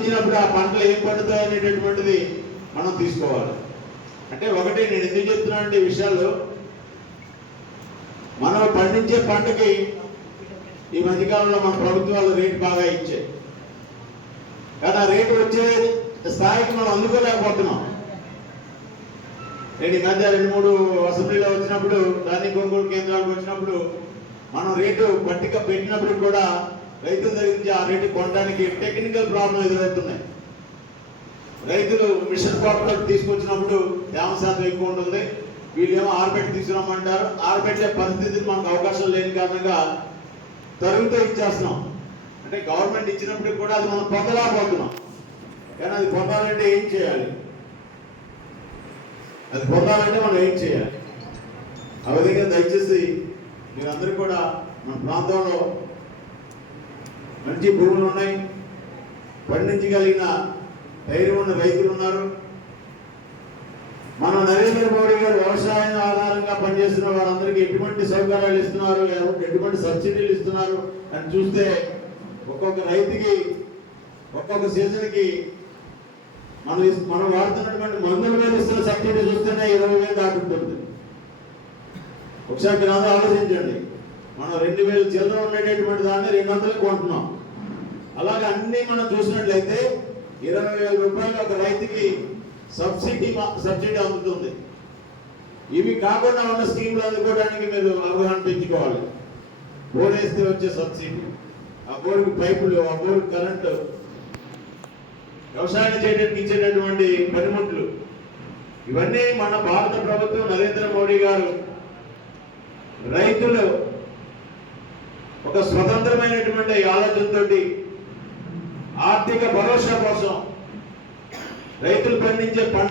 ఇచ్చినప్పుడు ఆ పంటలు ఏం పండుతాయి అనేటటువంటిది మనం తీసుకోవాలి. అంటే ఒకటి నేను ఎందుకు చెప్తున్నా అంటే విషయాలు మనం పండించే పంటకి ఈ మధ్యకాలంలో మన ప్రభుత్వాలు రేటు బాగా ఇచ్చాయి, కానీ ఆ రేటు వచ్చే స్థాయికి మనం అందుకోలేకపోతున్నాం. నేను ఈ మధ్య 2-3 అసెంబ్లీలో వచ్చినప్పుడు ధాన్య కొనుగోలు కేంద్రాలకు వచ్చినప్పుడు మనం రేటు పట్టిక పెట్టినప్పుడు కూడా రైతుల దగ్గర నుంచి ఆ రేటు కొనడానికి టెక్నికల్ ప్రాబ్లం ఎదురవుతున్నాయి. రైతులు మిషన్ కోటలో తీసుకొచ్చినప్పుడు తేమ శాతం ఎక్కువ ఉంటుంది, వీళ్ళేమో ఆర్బెట్ తీసుకురామంటారు. ఆర్బెట్టే పరిస్థితులు మనకు అవకాశం లేని కారణంగా తరుగుతో ఇచ్చేస్తున్నాం. అంటే గవర్నమెంట్ ఇచ్చినప్పటికి కూడా అది మనం పొందలేకపోతున్నాం. కానీ అది పొందాలంటే ఏం చేయాలి? అది పొందాలంటే మనం ఏం చేయాలి? ఆ విధంగా దయచేసి మీరందరూ కూడా మన ప్రాంతంలో మంచి భూములు ఉన్నాయి, పండించగలిగిన ధైర్యం ఉన్న రైతులు ఉన్నారు. మన నరేంద్ర మోడీ గారు వ్యవసాయం ఆధారంగా పనిచేస్తున్న వారందరికీ ఎటువంటి సౌకర్యాలు ఇస్తున్నారు, ఎటువంటి సబ్సిడీలు ఇస్తున్నారు అని చూస్తే ఒక్కొక్క రైతుకి ఒక్కొక్క సీజన్కి మనం వాడుతున్నటువంటి మందుల మీద ఇస్తున్న సబ్సిడీ చూస్తేనే 20,000 దాటుతుంది. ఒకసారి మీరు అందరూ ఆలోచించండి, మనం 2,000 చిల్లర ఉండేటటువంటి దాన్ని 200 కొంటున్నాం. అలాగే అన్ని మనం చూసినట్లయితే 20,000 రూపాయలు ఒక రైతుకి సబ్సిడీ అందుతుంది. ఇవి కాకుండా ఉన్న స్కీమ్లు అందుకోవడానికి మీరు అవగాహన పెంచుకోవాలి. బోర్ వేస్తే వచ్చే సబ్సిడీ, ఆ బోర్కి పైపులు, ఆ బోర్కి కరెంటు, వ్యవసాయం చేయడానికి ఇచ్చేటటువంటి పనిముట్లు, ఇవన్నీ మన భారత ప్రభుత్వం నరేంద్ర మోడీ గారు రైతులు ఒక స్వతంత్రమైనటువంటి ఆలోచనతోటి ఆర్థిక భరోసా కోసం రైతులు పండించే పంట